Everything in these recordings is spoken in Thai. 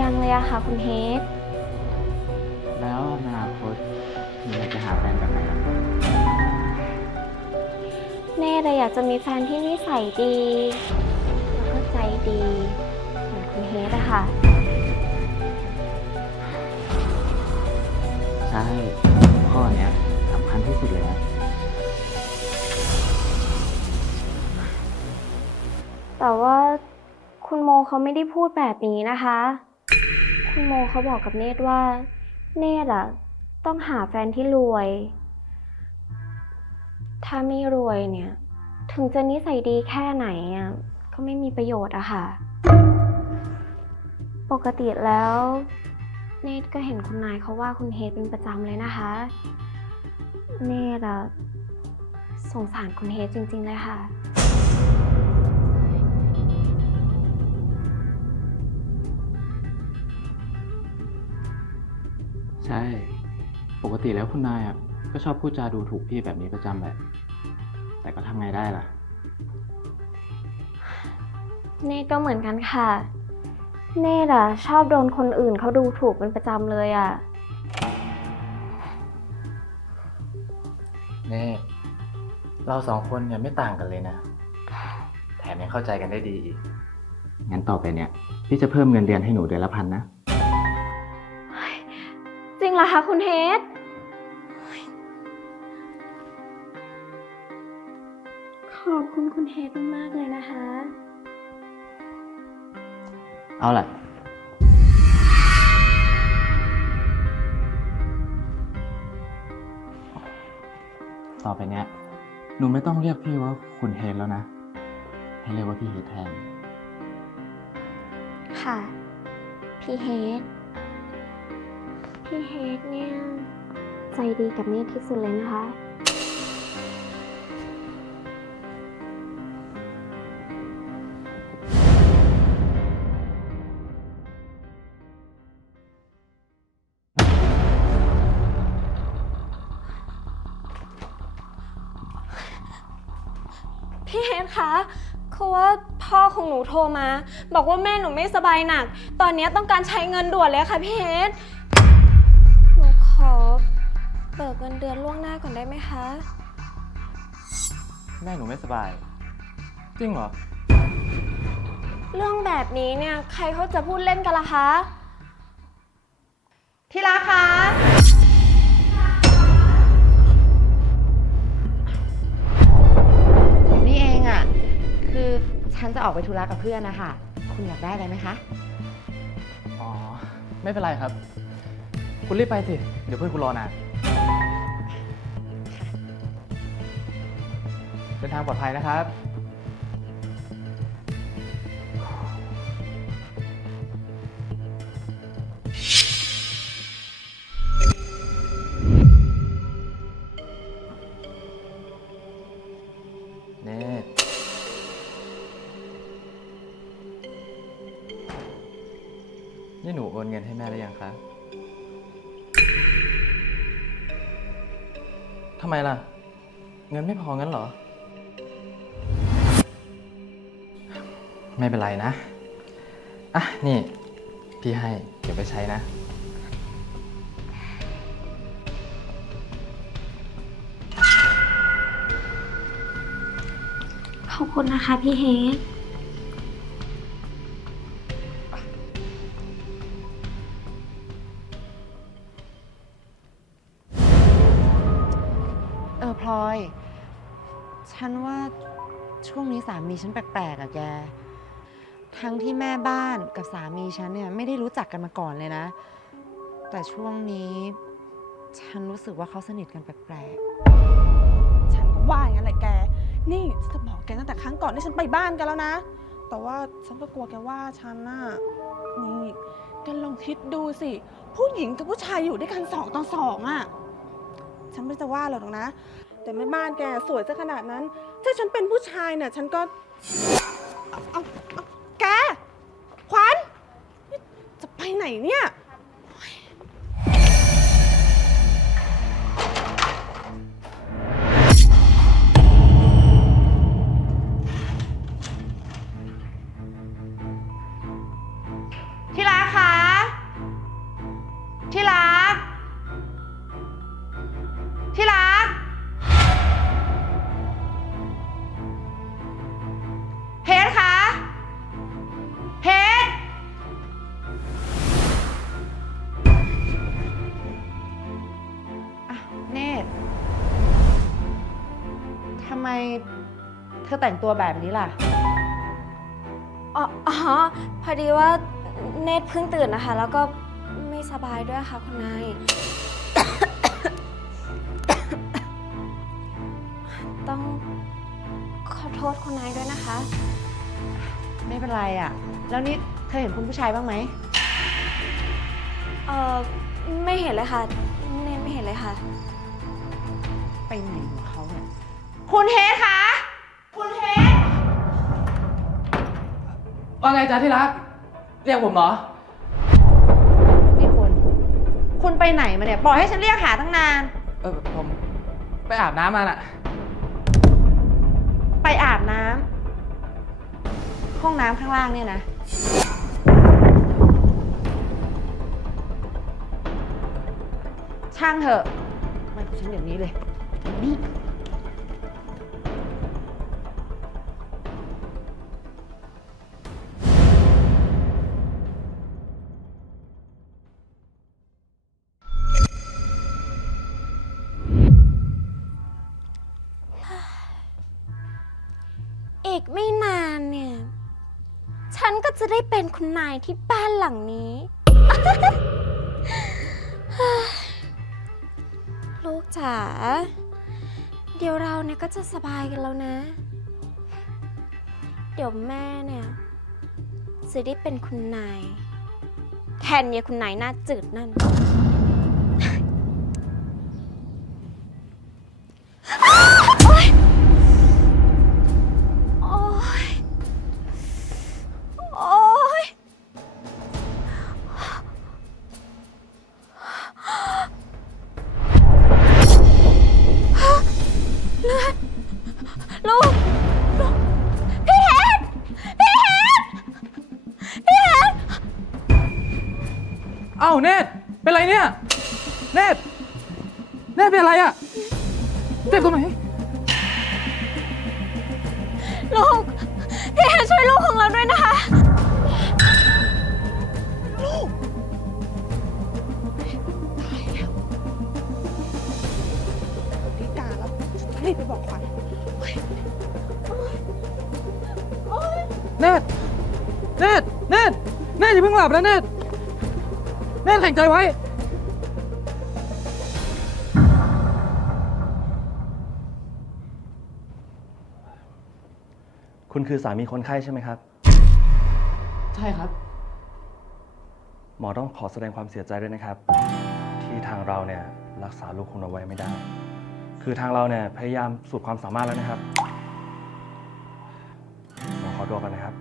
ยังเลยอะค่ะคุณเฮดแล้วอนาคตมีอยากจะหาแฟนแบบไหนอะเน่เลยอยากจะมีแฟนที่นิสัยดี แล้วก็ใจดีเหมือนคุณเฮดอะค่ะ ใช่ข้อเนี้ยสำคัญที่สุดเลยนะแต่ว่าคุณโมเขาไม่ได้พูดแบบนี้นะคะ คุณโมเขาบอกกับเนตว่า เนตอะต้องหาแฟนที่รวย ถ้าไม่รวยเนี่ย ถึงจะนิสัยดีแค่ไหนอะก็ไม่มีประโยชน์อะค่ะ ปกติแล้ว เนตก็เห็นคุณนายเขาว่าคุณเฮดเป็นประจำเลยนะคะ เนตอะสงสารคุณเฮดจริง ๆ เลยค่ะ ใช่ ปกติแล้วคุณนายอะก็ชอบพูดจาดูถูกพี่แบบนี้ประจำแหละ แต่ก็ทำไงได้ล่ะ เนตก็เหมือนกันค่ะ เนตอะชอบโดนคนอื่นเขาดูถูกเป็นประจำเลยอะเน่เราสองคนเนี่ยไม่ต่างกันเลยนะ แถมยังเข้าใจกันได้ดีอีก งั้นต่อไปเนี่ย พี่จะเพิ่มเงินเดือนให้หนูเดือนละพันนะ จริงเหรอคะคุณเฮดขอบคุณคุณเฮดมากๆเลยนะคะ เอาล่ะ ต่อไปเนี้ยหนูไม่ต้องเรียกพี่ว่าคุณเฮดแล้วนะ ให้เรียกว่าพี่เฮดแทน ค่ะ พี่เฮด พี่เฮดเนี่ย ใจดีกับเนตที่สุดเลยนะคะ พี่เฮดคะคือว่าพ่อของหนูโทรมา บอกว่าแม่หนูไม่สบายหนัก ตอนนี้ต้องการใช้เงินด่วนเลยค่ะพี่เฮด งินเดือนล่วงหน้าก่อนได้ไหมคะ แม่หนูไม่สบาย จริงเหรอ เรื่องแบบนี้เนี่ย ใครเขาจะพูดเล่นกันล่ะคะที่รักคะนี่เองอะ่ะ คือฉันจะออกไปธุระกับเพื่อนนะคะคุณอยากได้อะไรไหมคะ อ๋อ ไม่เป็นไรครับ คุณรีบไปสิ เดี๋ยวเพื่อนคุณรอนาน เดินทางปลอดภัยนะครับเนตนี่หนูโอนเงินให้แม่ได้ยังคะทำไมล่ะ เงินไม่พองั้นเหรอ ไม่เป็นไรนะ อะ นี่ พี่ให้เก็บไปใช้นะ ขอบคุณนะคะพี่เฮดเออพลอย ฉันว่าช่วงนี้สามีฉันแปลกๆอะแก ทั้งที่แม่บ้านกับสามีฉันเนี่ยไม่ได้รู้จักกันมาก่อนเลยนะ แต่ช่วงนี้ฉันรู้สึกว่าเขาสนิทกันแปลกฉันก็ว่าอย่างนั้นแหละแก นี่ฉันจะบอกแกตั้งแต่ครั้งก่อนที่ฉันไปบ้านกันแล้วนะ แต่ว่าฉันก็กลัวแกว่าฉันน่ะ นี่แกลองคิดดูสิ ผู้หญิงกับผู้ชายอยู่ด้วยกันสองต่อสองอะ ฉันไม่จะว่าหรอกนะ แต่แม่บ้านแกสวยซะขนาดนั้น ถ้าฉันเป็นผู้ชายเนี่ยฉันก็ เอา ไปไหนเนี่ย เธอแต่งตัวแบบนี้ล่ะ อ๋ออ๋อ พอดีว่าเนตรเพิ่งตื่นนะคะ แล้วก็ไม่สบายด้วยค่ะคุณนาย ต้องขอโทษคุณนายด้วยนะคะ ไม่เป็นไรอะ แล้วนี่เธอเห็นคุณผู้ชายบ้างไหม เออไม่เห็นเลยค่ะ เนตรไม่เห็นเลยค่ะ ไปไหนของเขาเนี่ย คุณเฮดคะ คุณเฮดว่าไงจ๊ะที่รัก เรียกผมเหรอ นี่คุณ คุณไปไหนมาเนี่ย ปล่อยให้ฉันเรียกหาตั้งนาน เออผม ไปอาบน้ำมาน่ะ ไปอาบน้ำ ห้องน้ำข้างล่างเนี่ยนะ ช่างเถอะ มากับฉันเดี๋ยวนี้เลยนี่ ไม่นานเนี่ย ฉันก็จะได้เป็นคุณนายที่บ้านหลังนี้ ลูกจ๋า เดี๋ยวเราเนี่ยก็จะสบายกันแล้วนะ เดี๋ยวแม่เนี่ยจะได้เป็นคุณนาย แทนเมียคุณนายหน้าจืดนั่น เนตเป็นอะไรอะเจ็บตรงไหน ลูกพี่เฮดช่วยลูกของเราด้วยนะคะ ดีการแล้วรีบไปบอกขวัญเนตเนตเนตเนตอย่าเพิ่งหลับนะเนตเนตแข็งใจไว้ คุณคือสามีคนไข้ใช่ไหมครับ ใช่ครับ หมอต้องขอแสดงความเสียใจด้วยนะครับ ที่ทางเราเนี่ยรักษาลูกคุณเอาไว้ไม่ได้ คือทางเราเนี่ยพยายามสุดความสามารถแล้วนะครับหมอขอตัวกันนะครับ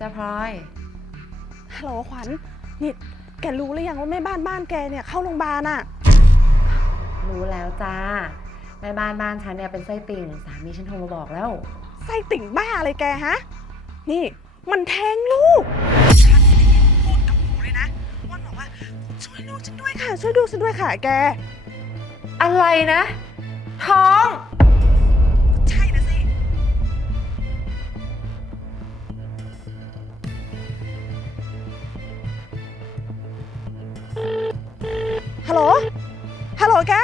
จะพลอยฮัลโหลขวัญนี่แกรู้หรือยังว่าแม่บ้านบ้านแกเนี่ยเข้าโรงพยาบาลอะรู้แล้วจ้าแม่บ้านบ้านฉันเนี่ยเป็นไส้ติ่งสามีฉันโทรมาบอกแล้ว ไส้ติ่งบ้าอะไรแกฮะ นี่มันแทงลูกฉันได้ยินพูดกับหมูเลยนะว่าบอกว่าช่วยลูกฉันด้วยค่ะ ช่วยลูกฉันด้วยค่ะแก อะไรนะ ท้อง ใช่นะสิ ฮัลโหล ฮัลโหลแก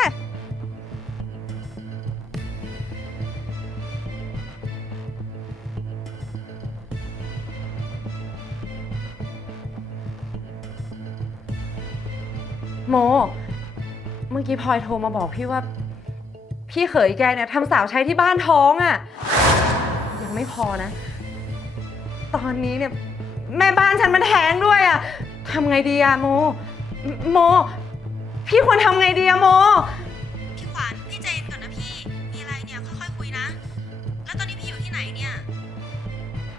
โม เมื่อกี้พลอยโทรมาบอกพี่ว่า พี่เขยแกเนี่ยทำสาวใช้ที่บ้านท้องอะ่ะ ยังไม่พอนะ ตอนนี้เนี่ยแม่บ้านฉันมันแท้งด้วยอะ่ะทำไงดีอะโม โม พี่ควรทำไงดีอะโม พี่ขวัญพี่ใจเย็นก่อนนะพี่ มีอะไรเนี่ยค่อยๆคุยนะ แล้วตอนนี้พี่อยู่ที่ไหนเนี่ย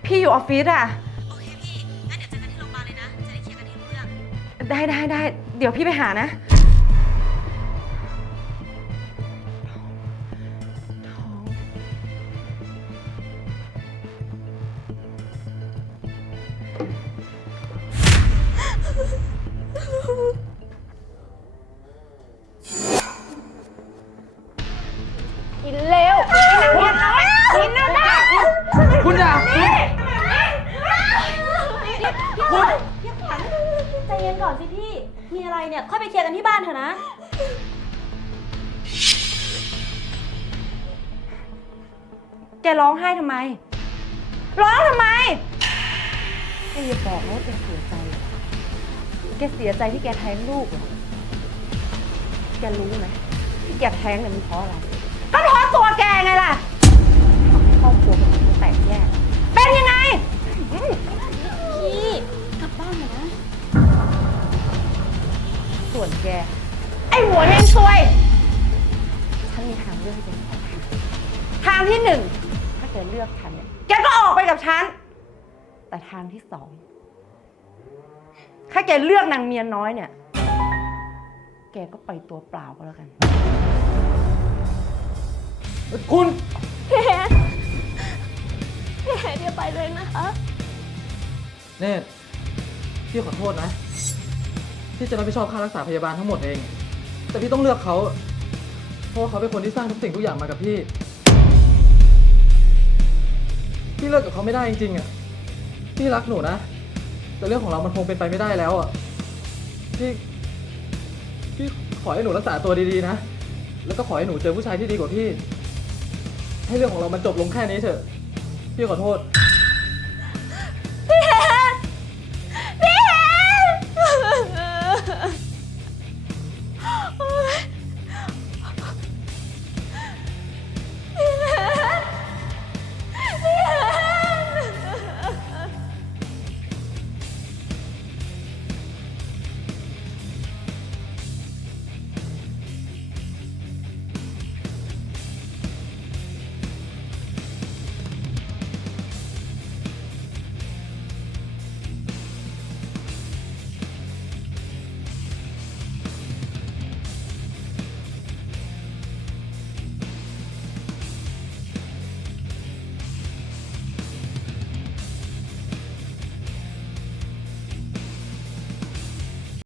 พี่อยู่ออฟฟิศอะโอเคพี่งั้นเดี๋ยวเจอกันที่โรงพยาบาลเลยนะ จะได้เคลียร์กันให้รู้เรื่อง ได้ได้ได้ เดี๋ยวพี่ไปหานะ กินเร็วกินน้อยกินน้อยคุณอย่าคุณพี่ขวัญใจเย็นก่อนสิพี่ มีอะไรเนี่ย ค่อยไปเคลียร์กันที่บ้านเถอะนะ แกร้องไห้ทำไม ร้องทำไม กอย่าบอกนะว่าแกเสียใจ แกเสียใจที่แกแท้งลูกเหรอแกรู้ไหมที่แกแท้งเนี่ยมันเพราะอะไร ก็เพราะตัวแกไงล่ะทำให้ครอบครัวของมันแตกแยก เป็นยังไงอืมพี่กลับบ้านเถอะนะ ส่วนแก ไอ้หัวเฮงซวย ฉันมีทางเลือกให้แกสองทางทางที่หนึ่ง ถ้าแกเลือกฉันเนี่ย แกก็ออกไปกับฉัน แต่ทางที่สองถ้าแกเลือกนางเมียน้อยเนี่ย แกก็ไปตัวเปล่าก็แล้วกัน คุณ พี่เฮดพี่เฮดอย่าไปเลยนะคะเนตพี่ขอโทษนะที่จะรับผิดชอบค่ารักษาพยาบาลทั้งหมดเอง แต่พี่ต้องเลือกเขา เพราะว่าเขาเป็นคนที่สร้างทุกสิ่งทุกอย่างมากับพี่ พี่เลิกกับเขาไม่ได้จริงๆอะ พี่รักหนูนะ แต่เรื่องของเรามันคงเป็นไปไม่ได้แล้วอะ พี่ พี่ขอให้หนูรักษาตัวดีๆนะ แล้วก็ขอให้หนูเจอผู้ชายที่ดีกว่าพี่ ให้เรื่องของเรามันจบลงแค่นี้เถอะ พี่ขอโทษ